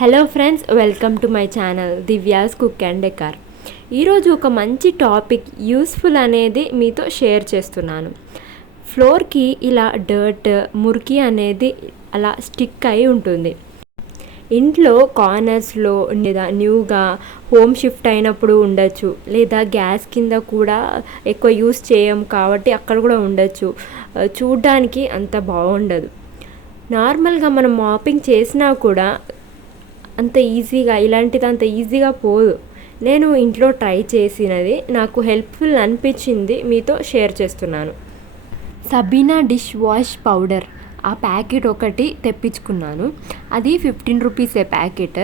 Hello friends, welcome to my channel Divya's cook and decor. ఈరోజు ఒక మంచి టాపిక్ యూస్ఫుల్ అనేది మీతో షేర్ చేస్తున్నాను. ఫ్లోర్కి ఇలా డర్ట్ మురికి అనేది అలా స్టిక్ అయి ఉంటుంది. ఇంట్లో కార్నర్స్లో లేదా న్యూగా హోమ్ షిఫ్ట్ అయినప్పుడు ఉండొచ్చు, లేదా గ్యాస్ కింద కూడా ఎక్కువ యూస్ చేయం కాబట్టి అక్కడ కూడా ఉండొచ్చు. చూడ్డానికి అంత బాగుండదు. నార్మల్గా మనం మాపింగ్ చేసినా కూడా అంత ఈజీగా పోదు. నేను ఇంట్లో ట్రై చేసినది నాకు హెల్ప్ఫుల్ అనిపించింది, మీతో షేర్ చేస్తున్నాను. సబీనా డిష్ వాష్ పౌడర్ ఆ ప్యాకెట్ ఒకటి తెప్పించుకున్నాను. అది 15 రూపీసే ప్యాకెట్.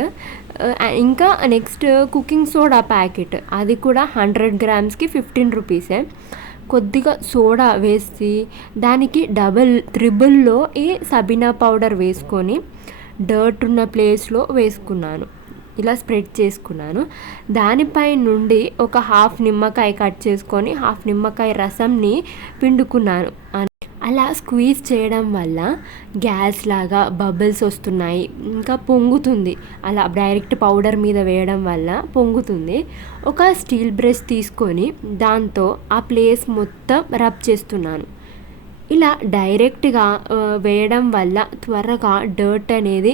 ఇంకా నెక్స్ట్ కుకింగ్ సోడా ప్యాకెట్, అది కూడా 100 గ్రామ్స్కి 15 రూపీసే. కొద్దిగా సోడా వేసి దానికి త్రిబుల్లో ఈ సబీనా పౌడర్ వేసుకొని డర్ట్ ఉన్న ప్లేస్లో వేసుకున్నాను. ఇలా స్ప్రెడ్ చేసుకున్నాను. దానిపై నుండి ఒక హాఫ్ నిమ్మకాయ కట్ చేసుకొని హాఫ్ నిమ్మకాయ రసంని పిండుకున్నాను. అలా స్క్వీజ్ చేయడం వల్ల గ్యాస్ లాగా బబుల్స్ వస్తున్నాయి, ఇంకా పొంగుతుంది. అలా డైరెక్ట్ పౌడర్ మీద వేయడం వల్ల పొంగుతుంది. ఒక స్టీల్ బ్రష్ తీసుకొని దాంతో ఆ ప్లేస్ మొత్తం రబ్ చేస్తున్నాను. ఇలా డైరెక్ట్గా వేయడం వల్ల త్వరగా డర్ట్ అనేది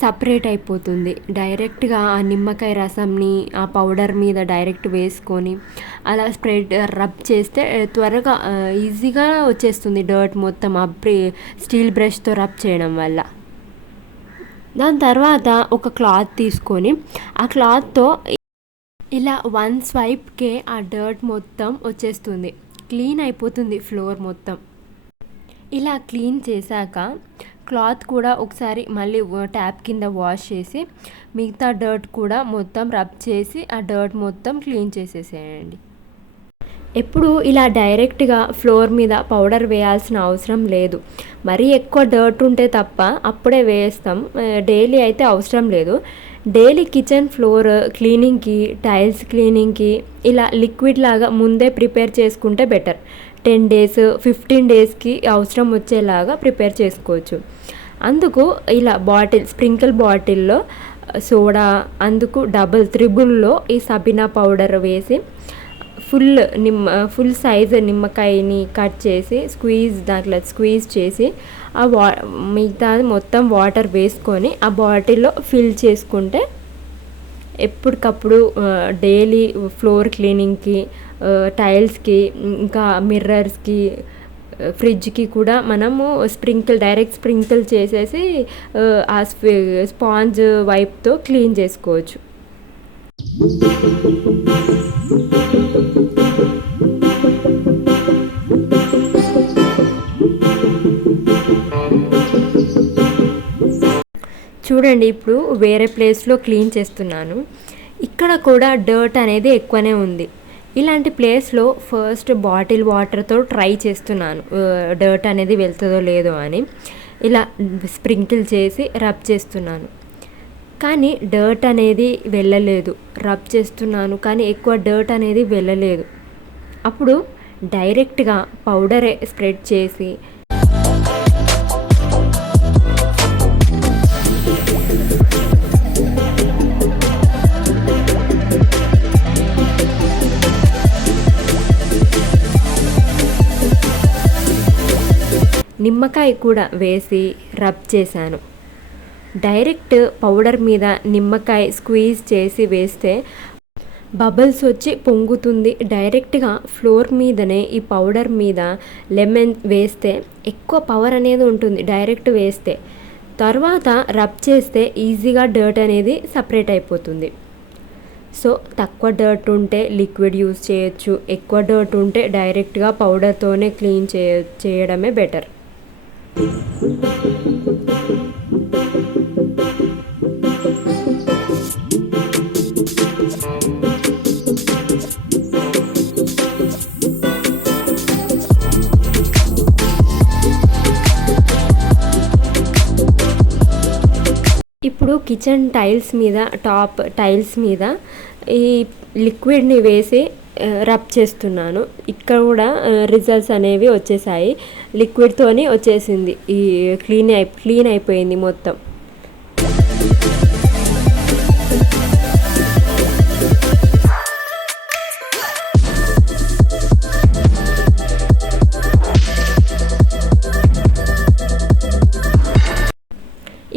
సపరేట్ అయిపోతుంది. డైరెక్ట్గా ఆ నిమ్మకాయ రసంని ఆ పౌడర్ మీద డైరెక్ట్ వేసుకొని అలా రబ్ చేస్తే త్వరగా ఈజీగా వచ్చేస్తుంది డర్ట్ మొత్తం స్టీల్ బ్రష్తో రబ్ చేయడం వల్ల. దాని తర్వాత ఒక క్లాత్ తీసుకొని ఆ క్లాత్తో ఇలా 1 స్వైప్కే ఆ డర్ట్ మొత్తం వచ్చేస్తుంది, క్లీన్ అయిపోతుంది ఫ్లోర్ మొత్తం. ఇలా క్లీన్ చేశాక క్లాత్ కూడా ఒకసారి మళ్ళీ ట్యాప్ కింద వాష్ చేసి మిగతా డర్ట్ కూడా మొత్తం రబ్ చేసి ఆ డర్ట్ మొత్తం క్లీన్ చేసేసేయండి. ఎప్పుడు ఇలా డైరెక్ట్గా ఫ్లోర్ మీద పౌడర్ వేయాల్సిన అవసరం లేదు. మరీ ఎక్కువ డర్ట్ ఉంటే తప్ప అప్పుడే వేస్తాం, డైలీ అయితే అవసరం లేదు. డైలీ కిచెన్ ఫ్లోర్ క్లీనింగ్కి, టైల్స్ క్లీనింగ్కి ఇలా లిక్విడ్ లాగా ముందే ప్రిపేర్ చేసుకుంటే బెటర్. 10 days 15 daysకి అవసరం వచ్చేలాగా ప్రిపేర్ చేసుకోవచ్చు. అందుకు ఇలా స్ప్రింకిల్ బాటిల్లో సోడా, అందుకు త్రిబుల్లో ఈ సబీనా పౌడర్ వేసి ఫుల్ సైజ్ నిమ్మకాయని కట్ చేసి దాంట్లో స్క్వీజ్ చేసి మిగతా మొత్తం వాటర్ వేసుకొని ఆ బాటిల్లో ఫిల్ చేసుకుంటే ఎప్పటికప్పుడు డైలీ ఫ్లోర్ క్లీనింగ్కి, టైల్స్కి, ఇంకా మిర్రర్స్కి, ఫ్రిడ్జ్కి కూడా మనము డైరెక్ట్ స్ప్రింకిల్ చేసేసి ఆ స్పాంజ్ వైప్తో క్లీన్ చేసుకోవచ్చు. చూడండి, ఇప్పుడు వేరే ప్లేస్లో క్లీన్ చేస్తున్నాను. ఇక్కడ కూడా డర్ట్ అనేది ఎక్కువనే ఉంది. ఇలాంటి ప్లేస్లో ఫస్ట్ బాటిల్ వాటర్తో ట్రై చేస్తున్నాను డర్ట్ అనేది వెళ్తుందో లేదో అని. ఇలా స్ప్రింకిల్ చేసి రబ్ చేస్తున్నాను, కానీ డర్ట్ అనేది వెళ్ళలేదు. రబ్ చేస్తున్నాను కానీ ఎక్కువ డర్ట్ అనేది వెళ్ళలేదు. అప్పుడు డైరెక్ట్గా పౌడరే స్ప్రెడ్ చేసి నిమ్మకాయ కూడా వేసి రబ్ చేశాను. డైరెక్ట్ పౌడర్ మీద నిమ్మకాయ స్క్వీజ్ చేసి వేస్తే బబుల్స్ వచ్చి పొంగుతుంది. డైరెక్ట్గా ఫ్లోర్ మీదనే ఈ పౌడర్ మీద లెమన్ వేస్తే ఎక్కువ పవర్ అనేది ఉంటుంది. డైరెక్ట్ వేస్తే తర్వాత రబ్ చేస్తే ఈజీగా డర్ట్ అనేది సపరేట్ అయిపోతుంది. సో తక్కువ డర్ట్ ఉంటే లిక్విడ్ యూస్ చేయొచ్చు, ఎక్కువ డర్ట్ ఉంటే డైరెక్ట్గా పౌడర్తోనే క్లీన్ చేయడమే బెటర్. ఇప్పుడు కిచెన్ టైల్స్ మీద, టాప్ టైల్స్ మీద ఈ లిక్విడ్ని వేసి రబ్ చేస్తున్నాను. ఇక్కడ కూడా రిజల్ట్స్ అనేవి వచ్చేసాయి. లిక్విడ్తోని వచ్చేసింది, ఈ క్లీన్ అయిపోయింది మొత్తం.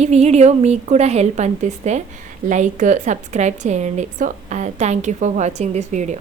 ఈ వీడియో మీకు కూడా హెల్ప్ అనిపిస్తే లైక్, సబ్స్క్రైబ్ చేయండి. So thank you for watching this video.